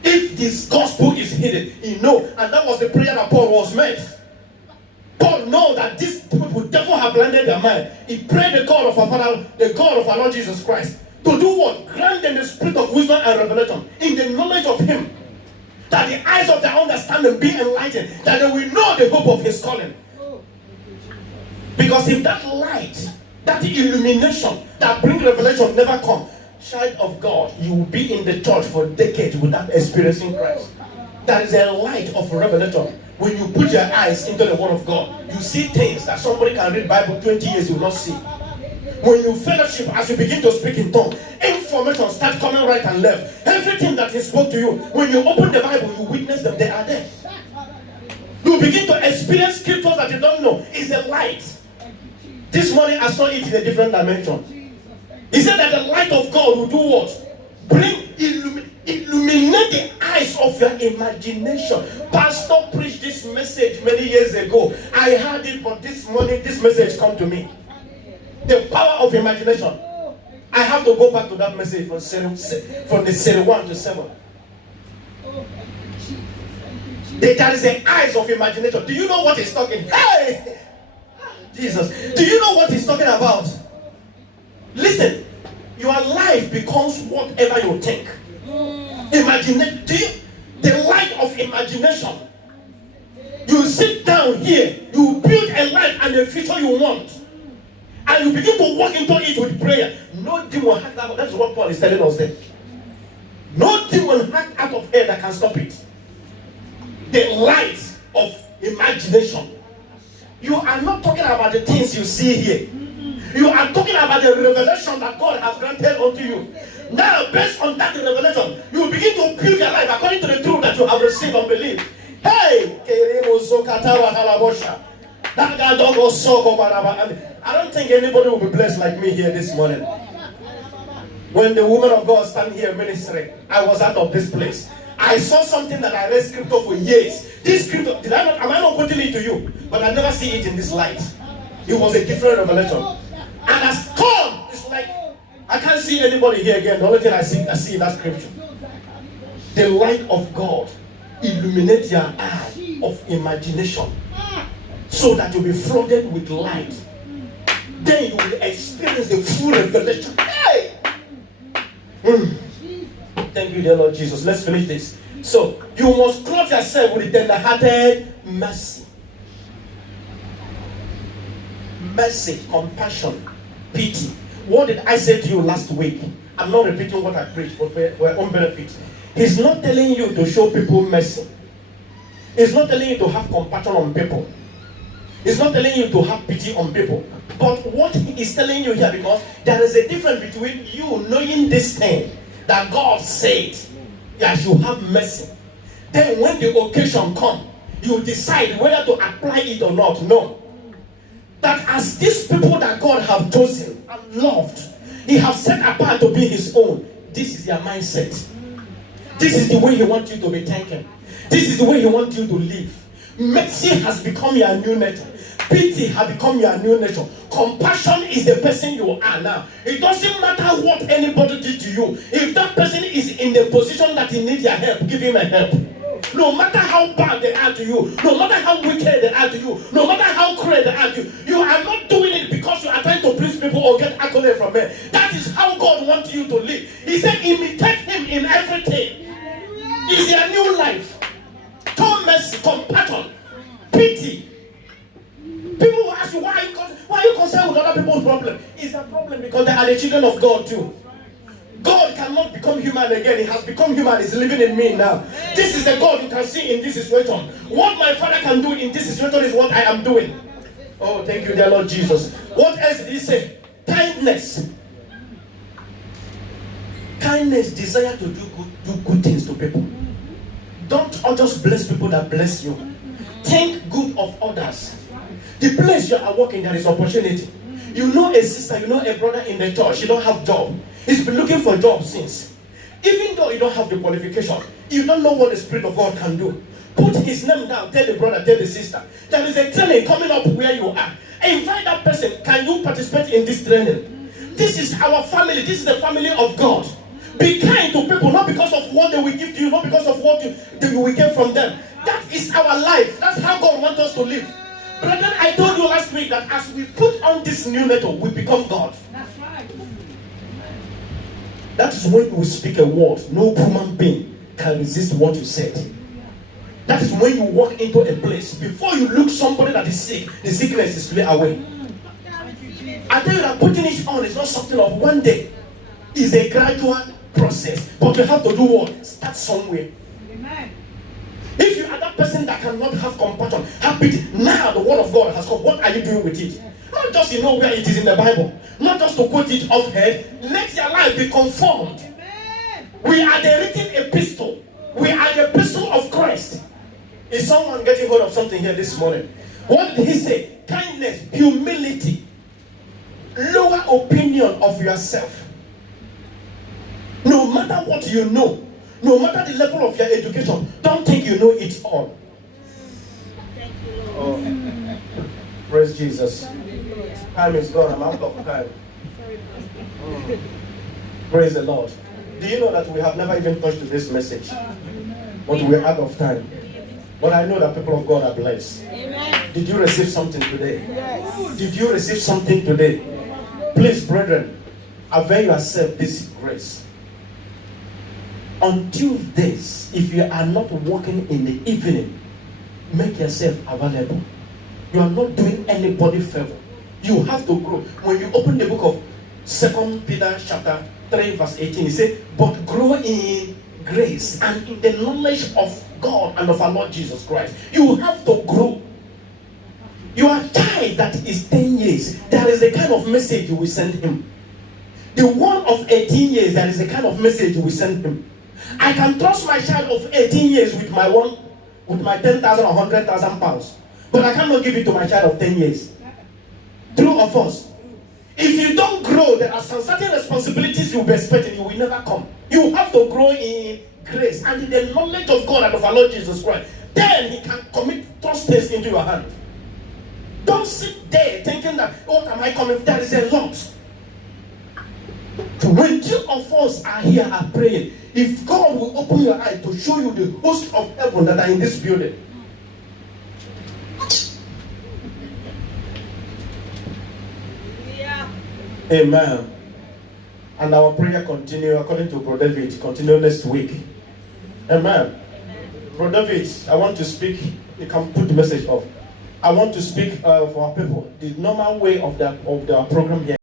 If this gospel is hidden, you know, and that was the prayer that Paul was made. Paul knows that these people devil have blinded their mind. He prayed the God of our Father, the God of our Lord Jesus Christ, to do what? Grant them the spirit of wisdom and revelation in the knowledge of him, that the eyes of their understanding be enlightened, that they will know the hope of his calling. Because if that light, that illumination that brings revelation never come, child of God, you will be in the church for decades without experiencing Christ. That is a light of revelation. When you put your eyes into the word of God, you see things that somebody can read Bible 20 years, you will not see. When you fellowship, as you begin to speak in tongues, information starts coming right and left. Everything that he spoke to you, when you open the Bible, you witness them, they are there. You begin to experience scriptures that you don't know. It's a light. This morning I saw it in a different dimension. He said that the light of God will do what? Illuminate the eyes of your imagination. Pastor preached this message many years ago. I heard it, but this morning this message come to me. The power of imagination. I have to go back to that message from the series 1 to 7. There is the eyes of imagination. Do you know what he's talking? Hey! Jesus. Do you know what he's talking about? Listen. Your life becomes whatever you think. Imagine. The light of imagination. You sit down here. You build a life and the future you want. And you begin to walk into it with prayer. No demon hacked out. That's what Paul is telling us there. No demon hacked out of air that can stop it. The light of imagination. You are not talking about the things you see here. You are talking about the revelation that God has granted unto you. Now, based on that revelation, you begin to build your life according to the truth that you have received and believed. Hey! I don't think anybody will be blessed like me here this morning. When the woman of God stand here ministering, I was out of this place. I saw something that I read scripture for years. This scripture, am I not quoting it to you? But I never see it in this light. It was a different revelation. And as come, it's like, I can't see anybody here again. The only thing I see in that scripture. The light of God illuminates your eye of imagination so that you'll be flooded with light. Then you will experience the full revelation. Hey! Thank you, dear Lord Jesus. Let's finish this. So, you must clothe yourself with the tender-hearted mercy. Mercy, compassion, pity. What did I say to you last week? I'm not repeating what I preached, but for your own benefit. He's not telling you to show people mercy. He's not telling you to have compassion on people. He's not telling you to have pity on people. But what he is telling you here, because there is a difference between you knowing this thing that God said that you have mercy. Then when the occasion comes, you decide whether to apply it or not. No. That as these people that God have chosen and loved, He has set apart to be His own. This is their mindset. This is the way He wants you to be thinking. This is the way He wants you to live. Mercy has become your new nature. Pity has become your new nature. Compassion is the person you are now. It doesn't matter what anybody did to you. If that person is in the position that he needs your help, give him a help. No matter how bad they are to you, no matter how wicked they are to you, no matter how cruel they are to you, you are not doing it because you are trying to please people or get accolade from men. That is how God wants you to live. He said, imitate Him in everything. It's your new life. Show mercy, compassion, pity. People will ask you, why are you concerned with other people's problem? It's a problem because they are the children of God too. God cannot become human again. He has become human. He's living in me now. This is the God you can see in this situation. What my Father can do in this situation is what I am doing. Oh, thank you, dear Lord Jesus. What else did He say? Kindness. Kindness, desire to do good things to people. Don't just bless people that bless you. Think good of others. The place you are working, there is opportunity. You know a sister, you know a brother in the church, you don't have job. He's been looking for a job since. Even though you don't have the qualification, you don't know what the Spirit of God can do. Put his name down, tell the brother, tell the sister. There is a training coming up where you are. Invite that person. Can you participate in this training? This is our family. This is the family of God. Be kind to people, not because of what they will give to you, not because of what you will get from them. That is our life. That's how God wants us to live. Brethren, I told you last week that as we put on this new nature, we become God. That's right. That is when you speak a word, no human being can resist what you said. That is when you walk into a place, before you look somebody that is sick, the sickness is flee away. I tell you that putting it on is not something of one day. It's a gradual process. But you have to do what? Start somewhere. Amen. If you are that person that cannot have compassion, have pity, now the word of God has come. What are you doing with it? Not just you know where it is in the Bible. Not just to quote it off head. Let your life be conformed. Amen. We are the written epistle. We are the epistle of Christ. Is someone getting hold of something here this morning? What did He say? Kindness, humility, lower opinion of yourself. No matter what you know, no matter the level of your education, don't think you know it all. Oh, praise Jesus. Time is gone. I'm out of time. Praise the Lord. Do you know that we have never even touched this message? But we're out of time. But I know that people of God are blessed. Amen. Did you receive something today? Yes. Did you receive something today? Please, brethren, avail yourself this grace. On Tuesdays, if you are not working in the evening, make yourself available. You are not doing anybody favor. You have to grow. When you open the book of 2 Peter chapter 3 verse 18, it says, but grow in grace and in the knowledge of God and of our Lord Jesus Christ. You have to grow. Your child that is 10 years, there is a kind of message you will send him. The one of 18 years, there is a kind of message you will send him. I can trust my child of 18 years with my 10,000 or 100,000 pounds, but I cannot give it to my child of 10 years. True or false? If you don't grow, there are some certain responsibilities you'll be expecting, you will never come. You have to grow in grace and in the knowledge of God and of our Lord Jesus Christ. Then He can commit trust things into your hand. Don't sit there thinking that, what am I coming? There is a lot. When two of us are here and praying, if God will open your eyes to show you the host of heaven that are in this building. Yeah. Amen. And our prayer continue according to Brother David. Continue next week. Amen. Brother David, I want to speak. You can put the message off. I want to speak for our people. The normal way of the program here.